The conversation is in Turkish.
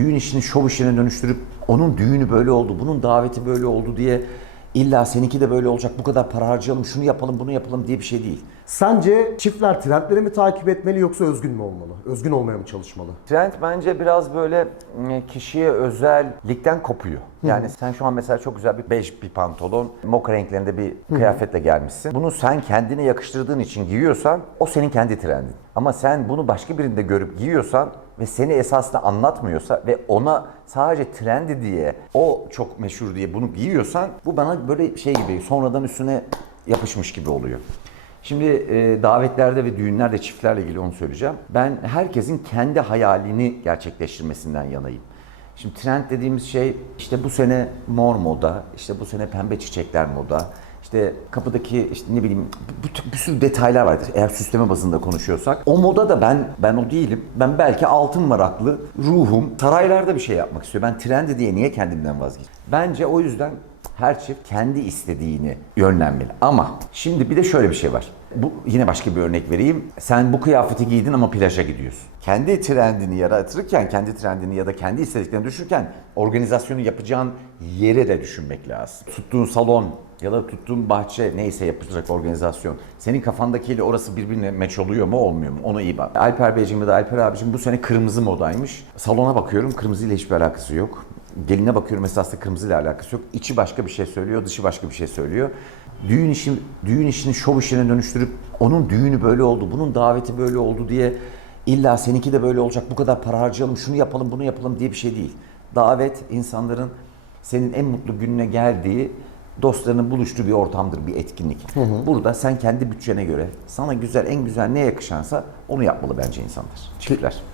düğün işini şov işine dönüştürüp onun düğünü böyle oldu, bunun daveti böyle oldu diye illa seninki de böyle olacak, bu kadar para harcayalım, şunu yapalım, bunu yapalım diye bir şey değil. Sence çiftler trendleri mi takip etmeli yoksa özgün mü olmalı? Özgün olmaya mı çalışmalı? Trend bence biraz böyle kişiye özellikten kopuyor. Yani sen şu an mesela çok güzel bir bej bir pantolon, moka renklerinde bir kıyafetle gelmişsin. Bunu sen kendine yakıştırdığın için giyiyorsan o senin kendi trendin. Ama sen bunu başka birinde görüp giyiyorsan ve seni esasında anlatmıyorsa ve ona sadece trendi diye o çok meşhur diye bunu giyiyorsan bu bana böyle şey gibi sonradan üstüne yapışmış gibi oluyor. Şimdi e, davetlerde ve düğünlerde çiftlerle ilgili onu söyleyeceğim. Ben herkesin kendi hayalini gerçekleştirmesinden yanayım. Şimdi trend dediğimiz şey işte bu sene mor moda, işte bu sene pembe çiçekler moda, işte kapıdaki işte ne bileyim bir, bir sürü detaylar vardır eğer süsleme bazında konuşuyorsak. O moda da ben ben o değilim. Ben belki altın maraklı ruhum saraylarda bir şey yapmak istiyor. Ben trendi diye niye kendimden vazgeçeyim? Bence o yüzden her çift kendi istediğini yönlenmeli. Ama şimdi bir de şöyle bir şey var. Bu yine başka bir örnek vereyim. Sen bu kıyafeti giydin ama plaja gidiyorsun. Kendi trendini yaratırken, kendi trendini ya da kendi istediklerini düşünürken organizasyonu yapacağın yere de düşünmek lazım. Tuttuğun salon ya da tuttuğun bahçe neyse yapılacak organizasyon. Senin kafandakiyle orası birbirine meç oluyor mu olmuyor mu? Ona iyi bak. Alper Beyciğim ya da Alper abicim bu sene kırmızı modaymış. Salona bakıyorum kırmızıyla hiçbir alakası yok. Geline bakıyorum esasında kırmızıyla alakası yok. İçi başka bir şey söylüyor, dışı başka bir şey söylüyor. Düğün işi, düğün işini şov işine dönüştürüp onun düğünü böyle oldu, bunun daveti böyle oldu diye illa seninki de böyle olacak, bu kadar para harcayalım, şunu yapalım, bunu yapalım diye bir şey değil. Davet insanların senin en mutlu gününe geldiği dostlarının buluştuğu bir ortamdır, bir etkinlik. Burada sen kendi bütçene göre sana güzel, en güzel ne yakışansa onu yapmalı bence insanlar, çiftler.